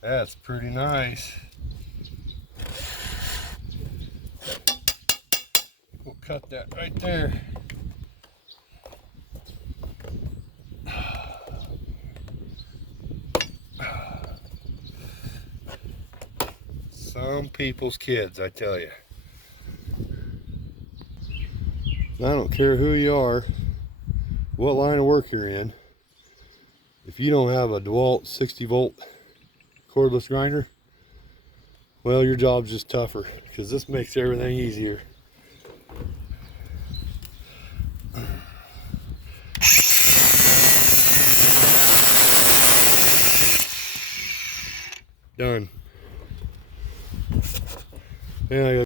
That's pretty nice. We'll cut that right there. Some people's kids, I tell you. I don't care who you are, what line of work you're in. If you don't have a Dewalt 60-volt cordless grinder, well, your job's just tougher, because this makes everything easier. Done. Yeah,